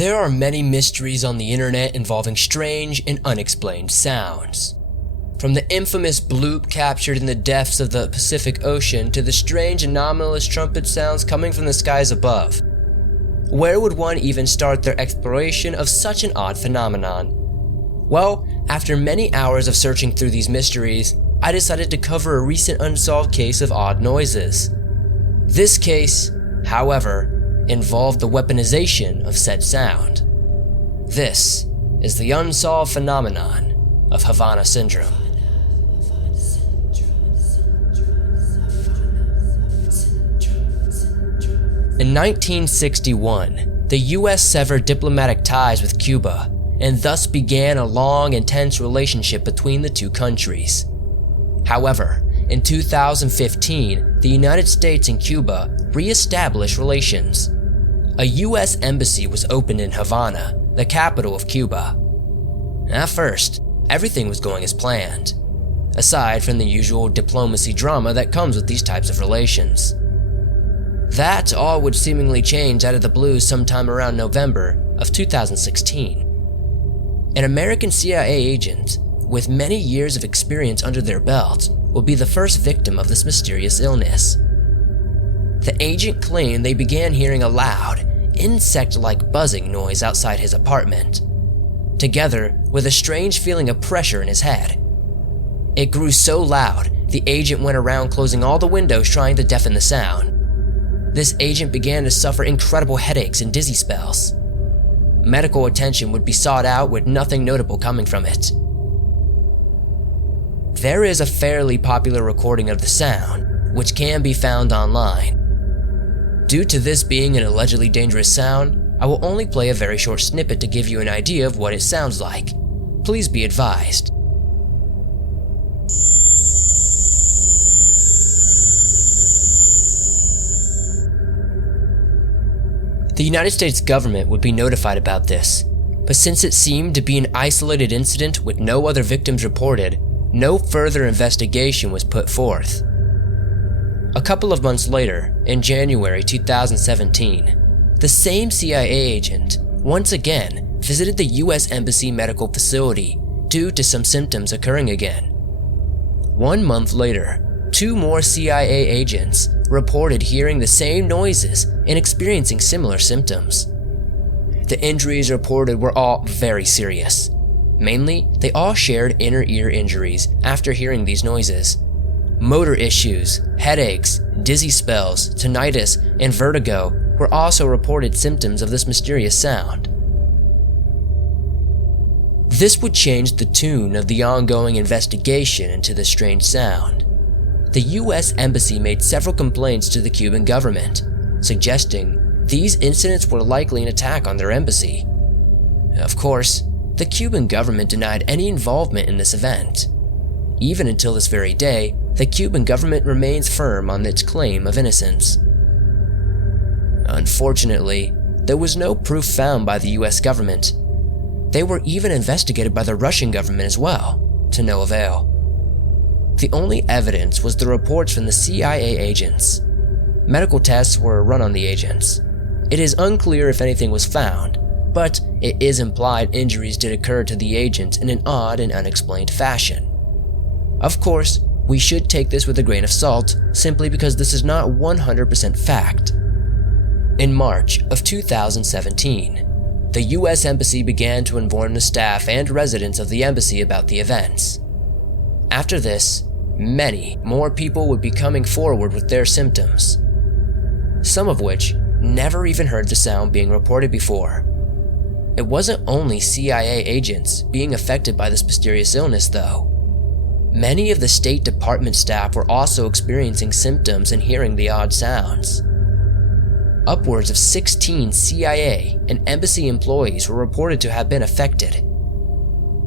There are many mysteries on the internet involving strange and unexplained sounds. From the infamous bloop captured in the depths of the Pacific Ocean to the strange anomalous trumpet sounds coming from the skies above. Where would one even start their exploration of such an odd phenomenon? Well, after many hours of searching through these mysteries, I decided to cover a recent unsolved case of odd noises. This case, however, involved the weaponization of said sound. This is the unsolved phenomenon of Havana syndrome. In 1961, the US severed diplomatic ties with Cuba, and thus began a long and tense relationship between the two countries. However, in 2015, the United States and Cuba re-established relations. A US embassy was opened in Havana, the capital of Cuba. At first, everything was going as planned, aside from the usual diplomacy drama that comes with these types of relations. That all would seemingly change out of the blue sometime around November of 2016. An American CIA agent with many years of experience under their belt will be the first victim of this mysterious illness. The agent claimed they began hearing a loud, insect-like buzzing noise outside his apartment, together with a strange feeling of pressure in his head. It grew so loud, the agent went around closing all the windows trying to deafen the sound. This agent began to suffer incredible headaches and dizzy spells. Medical attention would be sought out with nothing notable coming from it. There is a fairly popular recording of the sound, which can be found online. Due to this being an allegedly dangerous sound, I will only play a very short snippet to give you an idea of what it sounds like. Please be advised. The United States government would be notified about this, but since it seemed to be an isolated incident with no other victims reported, no further investigation was put forth. A couple of months later, in January 2017, the same CIA agent once again visited the US Embassy medical facility due to some symptoms occurring again. 1 month later, 2 more CIA agents reported hearing the same noises and experiencing similar symptoms. The injuries reported were all very serious. Mainly, they all shared inner ear injuries after hearing these noises. Motor issues, headaches, dizzy spells, tinnitus, and vertigo were also reported symptoms of this mysterious sound. This would change the tune of the ongoing investigation into the strange sound. The US Embassy made several complaints to the Cuban government, suggesting these incidents were likely an attack on their embassy. Of course, the Cuban government denied any involvement in this event. Even until this very day, the Cuban government remains firm on its claim of innocence. Unfortunately, there was no proof found by the US government. They were even investigated by the Russian government as well, to no avail. The only evidence was the reports from the CIA agents. Medical tests were run on the agents. It is unclear if anything was found, but it is implied injuries did occur to the agents in an odd and unexplained fashion. Of course, we should take this with a grain of salt, simply because this is not 100% fact. In March of 2017, the US Embassy began to inform the staff and residents of the embassy about the events. After this, many more people would be coming forward with their symptoms, some of which never even heard the sound being reported before. It wasn't only CIA agents being affected by this mysterious illness, though. Many of the State Department staff were also experiencing symptoms and hearing the odd sounds. Upwards of 16 CIA and embassy employees were reported to have been affected.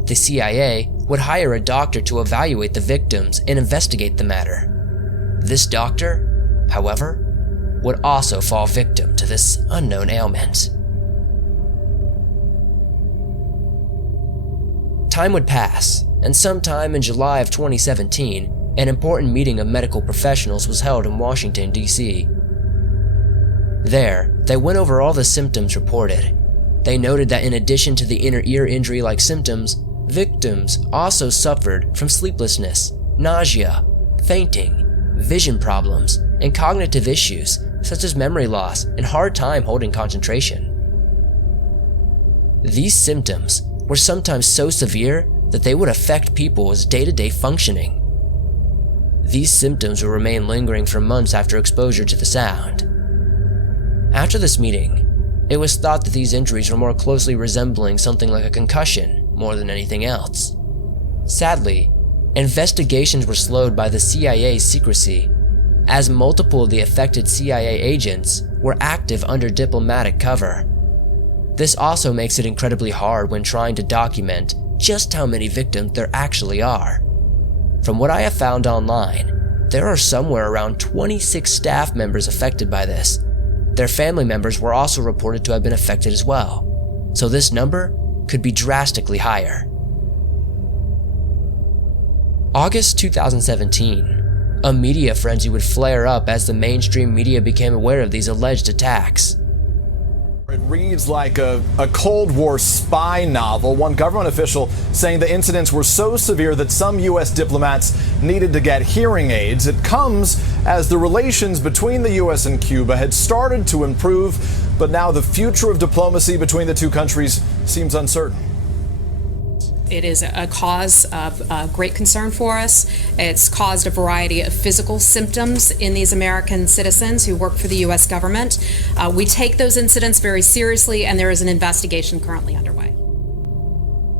The CIA would hire a doctor to evaluate the victims and investigate the matter. This doctor, however, would also fall victim to this unknown ailment. Time would pass, and sometime in July of 2017, an important meeting of medical professionals was held in Washington, D.C. There, they went over all the symptoms reported. They noted that in addition to the inner ear injury-like symptoms, victims also suffered from sleeplessness, nausea, fainting, vision problems, and cognitive issues such as memory loss and hard time holding concentration. These symptoms were sometimes so severe that they would affect people's day-to-day functioning. These symptoms would remain lingering for months after exposure to the sound. After this meeting, it was thought that these injuries were more closely resembling something like a concussion more than anything else. Sadly, investigations were slowed by the CIA's secrecy, as multiple of the affected CIA agents were active under diplomatic cover. This also makes it incredibly hard when trying to document just how many victims there actually are. From what I have found online, there are somewhere around 26 staff members affected by this. Their family members were also reported to have been affected as well, so this number could be drastically higher. August 2017, a media frenzy would flare up as the mainstream media became aware of these alleged attacks. It reads like a Cold War spy novel. One government official saying the incidents were so severe that some U.S. diplomats needed to get hearing aids. It comes as the relations between the U.S. and Cuba had started to improve, but now the future of diplomacy between the two countries seems uncertain. It is a cause of great concern for us. It's caused a variety of physical symptoms in these American citizens who work for the U.S. government. We take those incidents very seriously, and there is an investigation currently underway.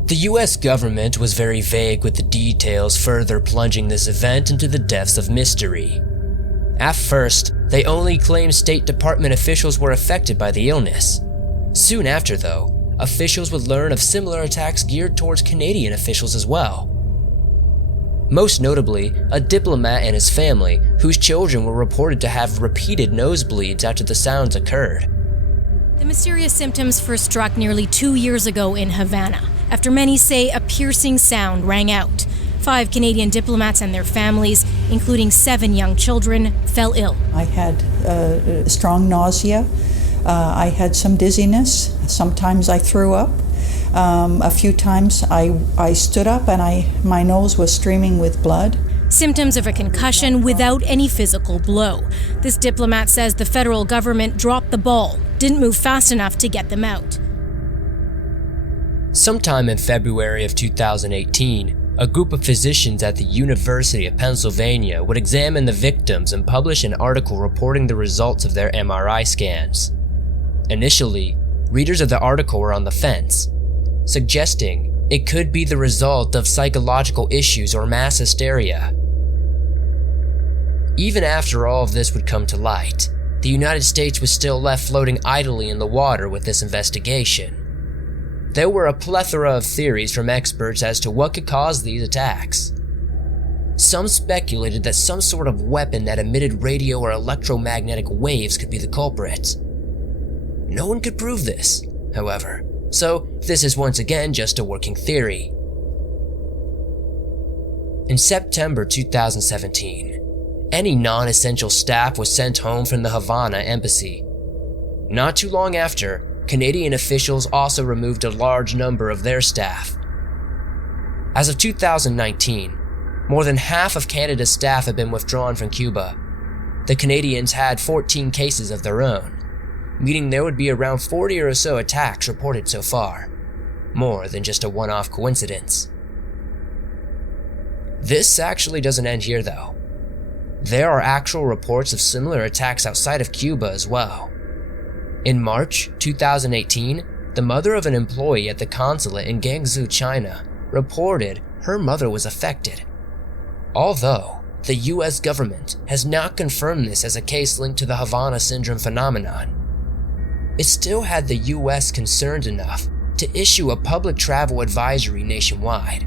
The U.S. government was very vague with the details, further plunging this event into the depths of mystery. At first, they only claimed State Department officials were affected by the illness. Soon after, though, officials would learn of similar attacks geared towards Canadian officials as well. Most notably, a diplomat and his family, whose children were reported to have repeated nosebleeds after the sounds occurred. The mysterious symptoms first struck nearly 2 years ago in Havana, after many say a piercing sound rang out. 5 Canadian diplomats and their families, including 7 young children, fell ill. I had strong nausea. I had some dizziness. Sometimes I threw up. A few times I stood up and my nose was streaming with blood. Symptoms of a concussion without any physical blow. This diplomat says the federal government dropped the ball, didn't move fast enough to get them out. Sometime in February of 2018, a group of physicians at the University of Pennsylvania would examine the victims and publish an article reporting the results of their MRI scans. Initially, readers of the article were on the fence, suggesting it could be the result of psychological issues or mass hysteria. Even after all of this would come to light, the United States was still left floating idly in the water with this investigation. There were a plethora of theories from experts as to what could cause these attacks. Some speculated that some sort of weapon that emitted radio or electromagnetic waves could be the culprit. No one could prove this, however, so this is once again just a working theory. In September 2017, any non-essential staff was sent home from the Havana embassy. Not too long after, Canadian officials also removed a large number of their staff. As of 2019, more than half of Canada's staff had been withdrawn from Cuba. The Canadians had 14 cases of their own, meaning there would be around 40 or so attacks reported so far, more than just a one-off coincidence. This actually doesn't end here though. There are actual reports of similar attacks outside of Cuba as well. In March 2018, the mother of an employee at the consulate in Guangzhou, China, reported her mother was affected. Although the US government has not confirmed this as a case linked to the Havana syndrome phenomenon, it still had the US concerned enough to issue a public travel advisory nationwide.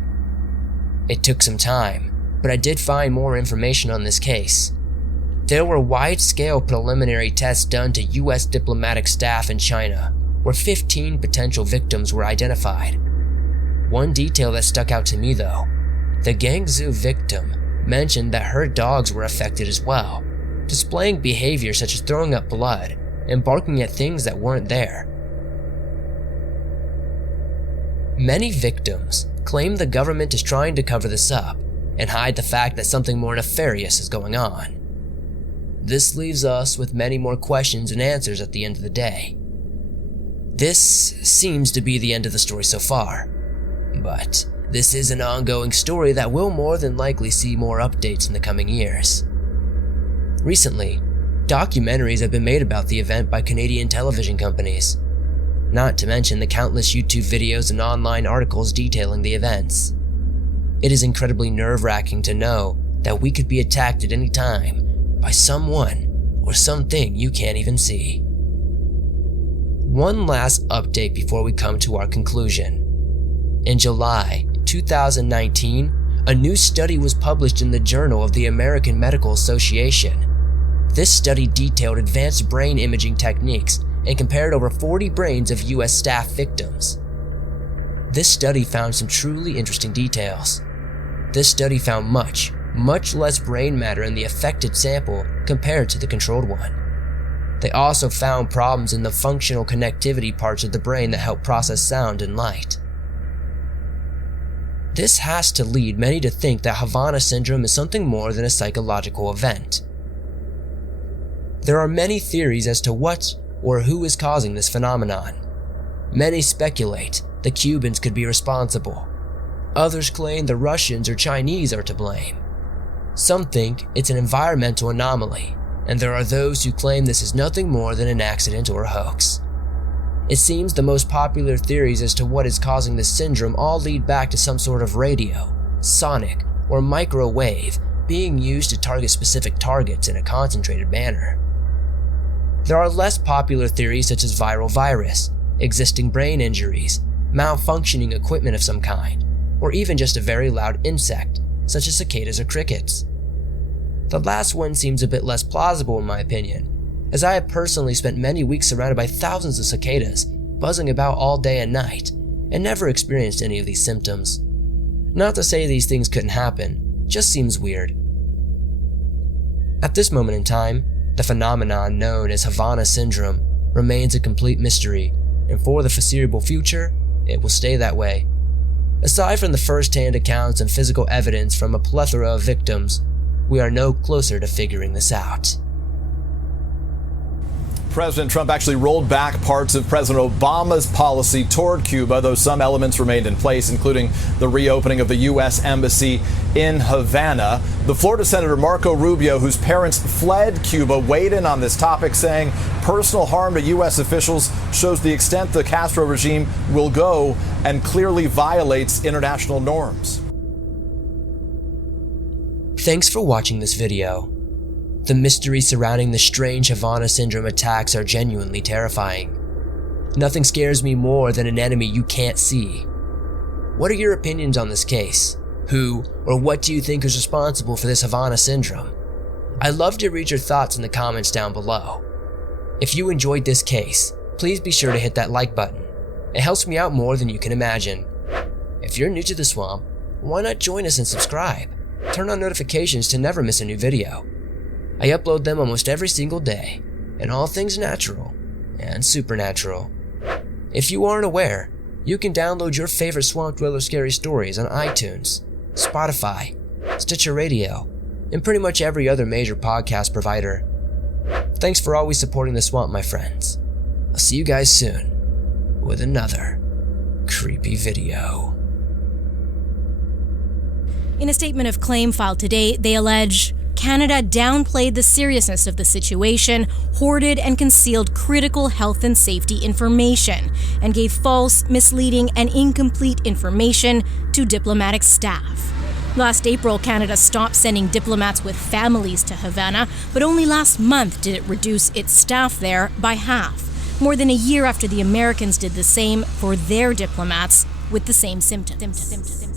It took some time, but I did find more information on this case. There were wide-scale preliminary tests done to US diplomatic staff in China, where 15 potential victims were identified. One detail that stuck out to me though, the Guangzhou victim mentioned that her dogs were affected as well, displaying behavior such as throwing up blood and barking at things that weren't there. Many victims claim the government is trying to cover this up and hide the fact that something more nefarious is going on. This leaves us with many more questions and answers at the end of the day. This seems to be the end of the story so far, but this is an ongoing story that will more than likely see more updates in the coming years. Recently, documentaries have been made about the event by Canadian television companies, not to mention the countless YouTube videos and online articles detailing the events. It is incredibly nerve-wracking to know that we could be attacked at any time by someone or something you can't even see. One last update before we come to our conclusion. In July 2019, a new study was published in the Journal of the American Medical Association. This study detailed advanced brain imaging techniques and compared over 40 brains of US staff victims. This study found some truly interesting details. This study found much less brain matter in the affected sample compared to the controlled one. They also found problems in the functional connectivity parts of the brain that help process sound and light. This has to lead many to think that Havana syndrome is something more than a psychological event. There are many theories as to what or who is causing this phenomenon. Many speculate the Cubans could be responsible. Others claim the Russians or Chinese are to blame. Some think it's an environmental anomaly, and there are those who claim this is nothing more than an accident or a hoax. It seems the most popular theories as to what is causing this syndrome all lead back to some sort of radio, sonic, or microwave being used to target specific targets in a concentrated manner. There are less popular theories such as viral virus, existing brain injuries, malfunctioning equipment of some kind, or even just a very loud insect, such as cicadas or crickets. The last one seems a bit less plausible in my opinion, as I have personally spent many weeks surrounded by thousands of cicadas buzzing about all day and night, and never experienced any of these symptoms. Not to say these things couldn't happen, just seems weird. At this moment in time, the phenomenon known as Havana syndrome remains a complete mystery, and for the foreseeable future, it will stay that way. Aside from the first-hand accounts and physical evidence from a plethora of victims, we are no closer to figuring this out. President Trump actually rolled back parts of President Obama's policy toward Cuba, though some elements remained in place, including the reopening of the U.S. Embassy in Havana. The Florida Senator Marco Rubio, whose parents fled Cuba, weighed in on this topic, saying personal harm to U.S. officials shows the extent the Castro regime will go and clearly violates international norms. Thanks for watching this video. The mysteries surrounding the strange Havana syndrome attacks are genuinely terrifying. Nothing scares me more than an enemy you can't see. What are your opinions on this case? Who or what do you think is responsible for this Havana syndrome? I'd love to read your thoughts in the comments down below. If you enjoyed this case, please be sure to hit that like button. It helps me out more than you can imagine. If you're new to the swamp, why not join us and subscribe? Turn on notifications to never miss a new video. I upload them almost every single day, and all things natural and supernatural. If you aren't aware, you can download your favorite Swamp Dweller scary stories on iTunes, Spotify, Stitcher Radio, and pretty much every other major podcast provider. Thanks for always supporting the swamp, my friends. I'll see you guys soon with another creepy video. In a statement of claim filed today, they allege Canada downplayed the seriousness of the situation, hoarded and concealed critical health and safety information, and gave false, misleading, and incomplete information to diplomatic staff. Last April, Canada stopped sending diplomats with families to Havana, but only last month did it reduce its staff there by half, more than a year after the Americans did the same for their diplomats with the same symptoms.